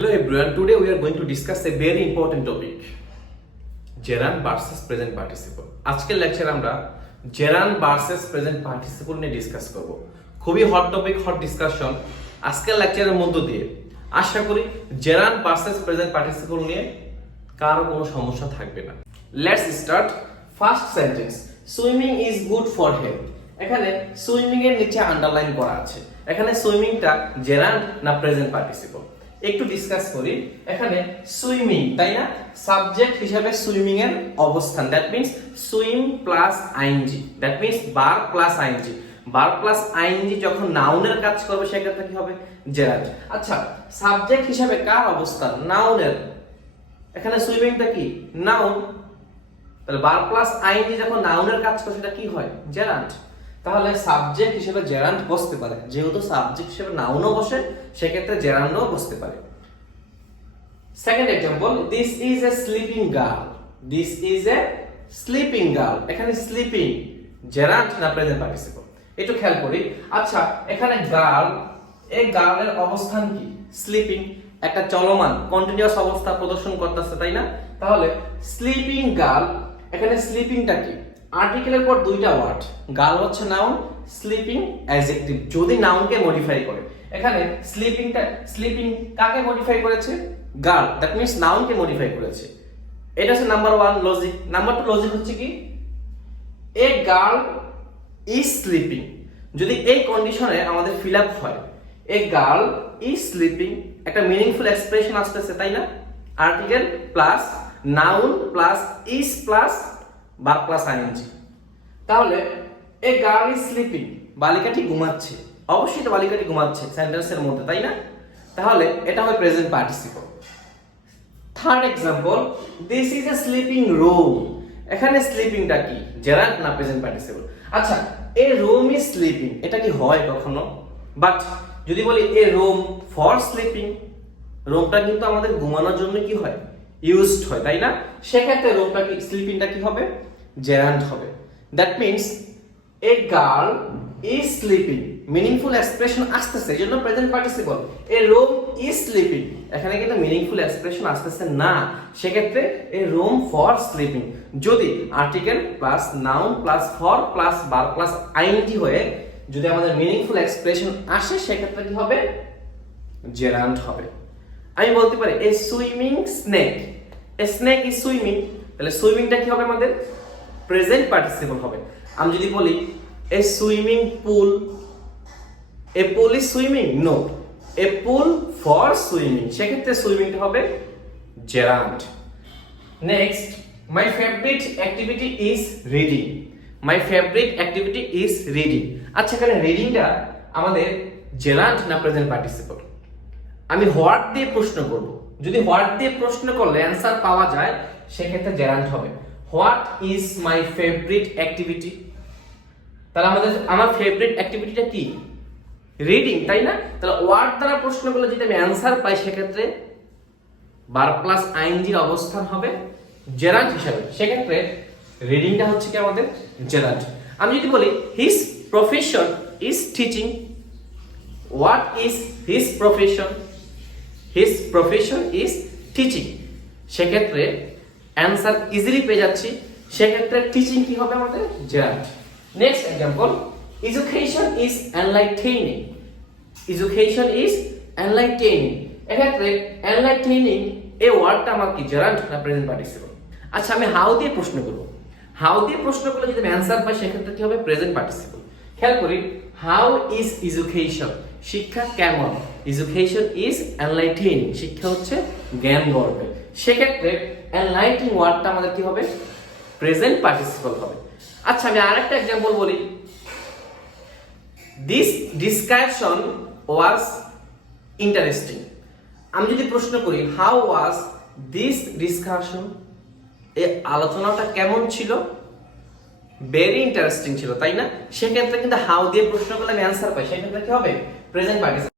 Hello everyone, today we are going to discuss a very important topic, Gerund versus Present Participle. আজকের লেকচারে আমরা Gerund versus Present Participle নিয়ে discuss করব। খুবই hot topic, hot discussion. আজকের লেকচারের মধ্য দিয়ে আশা করি Gerund versus Present Participle নিয়ে কারো কোনো সমস্যা থাকবে না। Let's start. First sentence, swimming is good for health. এখানে সুইমিং এর নিচে আন্ডারলাইন করা আছে। এখানে সুইমিংটা Gerund না প্রেজেন্ট পার্টিসিপল একটু ডিসকাস করি। এখানে সুইমিং, তাই না? সাবজেক্ট হিসেবে সুইমিং এর অবস্থান, that means swim plus ING, that means verb plus ING. Verb plus ING যখন নাউনের কাজ করবে সেক্ষেত্রে কি হবে? জেরান্ড। আচ্ছা, সাবজেক্ট হিসেবে কার অবস্থান? নাউনের। এখানে সুইমিংটা কি? নাউন। তাহলে ভার্ব প্লাস আইএনজি যখন নাউনের কাজ করে সেটা কি হয়? জেরান্ড। তাহলে সাবজেক্ট হিসেবে জেরান্ড বসতে পারে, যেহেতু সাবজেক্ট হিসেবে নাউনও বসে সেক্ষেত্রে জেরান্ডও বসতে পারে। Second example, this is a sleeping girl. This is a sleeping girl. এখানে স্লিপিং জেরান্ড না প্রেজেন্ট পার্টিসিপল একটু খেয়াল করি। আচ্ছা, এখানে গার্ল, এই গার্লের অবস্থান কি? স্লিপিং, একটা চলমান কন্টিনিউয়াস অবস্থা প্রদর্শন করতেছে, তাই না? তাহলে স্লিপিং গার্ল, এখানে স্লিপিংটা কি? আর্টিকেলের পর দুইটা ওয়ার্ড, গার্ল হচ্ছে নাউন, স্লিপিং অ্যাডজেক্টিভ যদি নাউনকে মডিফাই করে। এখানে স্লিপিং কাকে মডিফাই করেছে? গার্ল, দ্যাট মিন্স নাউনকে মডিফাই করেছে। এটা হচ্ছে নাম্বার 1 লজিক। নাম্বার 2 লজিক হচ্ছে কি? এ গার্ল ইজ স্লিপিং, যদি এই কন্ডিশনে আমাদের ফিল আপ হয় এ গার্ল ইজ স্লিপিং, একটা মিনিংফুল এক্সপ্রেশন আসতেছে, তাই না? Article plus noun plus is plus verb plus ING. তাহলে এ গার্ল ইজ স্লিপিং, বালিকাটি ঘুমাচ্ছে। অবশ্যই তো বালিকাটি ঘুমাচ্ছে সেন্টেন্সের মধ্যে, তাই না? তাহলে এটা হবে present participle. Third example, this is a sleeping room. এখানে স্লিপিংটা কি? জেরান্ড না প্রেজেন্ট পার্টিসিপল? আচ্ছা, এ রুম ইজ স্লিপিং, এটা কি হয় কখনো? বাট যদি বলি এ রুম ফর স্লিপিং, রুমটা কিন্তু আমাদের ঘুমানোর জন্য কি হয়? ইউজড হয়, তাই না? সেক্ষেত্রে রুমটা কি, স্লিপিংটা কি হবে? জেরান্ড হবে। That means a girl is sleeping, meaningful expression আসতেছে, এজন্য present participle. A room is sleeping, এখানে কিন্তু মিনিংফুল এক্সপ্রেশন আসতেছে না, সেক্ষেত্রে এ রুম ফর স্লিপিং। যদি article plus noun plus for plus verb plus ING হয়ে যদি আমাদের মিনিংফুল এক্সপ্রেশন আসে সেক্ষেত্রে কি হবে? জেরান্ড হবে। আমি বলতে পারি a swimming snake, a snake is swimming, তাহলে সুইমিংটা কি হবে আমাদের? প্রেজেন্ট পার্টিসিপল হবে। আমি যদি বলি a swimming pool, a pool is swimming, no, a pool for swimming, সেক্ষেত্রে সুইমিংটা হবে gerund. Next, my favourite activity is reading. My favourite activity is reading. আচ্ছা, এখানে রিডিংটা আমাদের জেরান্ড না প্রেজেন্ট পার্টিসিপল? আমি হোয়াট দিয়ে প্রশ্ন করব, যদি হোয়াট দিয়ে প্রশ্ন করলে অ্যান্সার পাওয়া যায় সেক্ষেত্রে জেরান্ড হবে। What is my favourite activity, তাহলে আমার ফেভারিট অ্যাক্টিভিটিটা কি? রিডিং, তাই না? তাহলে ওয়ার্ড দ্বারা প্রশ্ন করলে যদি আমি অ্যান্সার পাই সেক্ষেত্রে ভার্ব প্লাস আইএনজির অবস্থান হবে জেরান্ড হিসাবে, সেক্ষেত্রে রিডিংটা হচ্ছে কি আমাদের? জেরান্ড। আমি যদি বলি his profession is teaching, what is his profession? His profession is teaching, সেক্ষেত্রে অ্যান্সার ইজিলি পেয়ে যাচ্ছি, সেক্ষেত্রে টিচিং কি হবে আমাদের? Gerund. Next example, education is enlightening. Education is enlightening, এক্ষেত্রে এনলাইটেনিং এই ওয়ার্ডটা আমার কি? জেরান্ড না প্রেজেন্ট পার্টিসিপল? আচ্ছা, আমি হাউ দিয়ে প্রশ্ন করব, হাউ দিয়ে প্রশ্ন করলে যদি আমি অ্যান্সার পাই সেক্ষেত্রে কি হবে? Present participle. খেয়াল করি, হাউ ইজ এডুকেশন, শিক্ষা কেমন? এডুকেশন ইজ এনলাইটেনিং, শিক্ষা হচ্ছে জ্ঞান গর্বে, সেক্ষেত্রে এনলাইটিং ওয়ার্ডটা আমাদের কি হবে? প্রেজেন্ট পার্টিসিপল হবে। আচ্ছা, আমি আরেকটা एग्जांपल বলি, দিস ডিসকাশন ওয়াজ ইন্টারেস্টিং। আমি যদি প্রশ্ন করি হাউ ওয়াজ দিস ডিসকাশন, এই আলোচনাটা কেমন ছিল? ভেরি ইন্টারেস্টিং ছিল, তাই না? সেক্ষেত্রে কিন্তু হাউ দিয়ে প্রশ্ন করলে আমি অ্যান্সার পাই, সেক্ষেত্রে কি হবে? Present participle.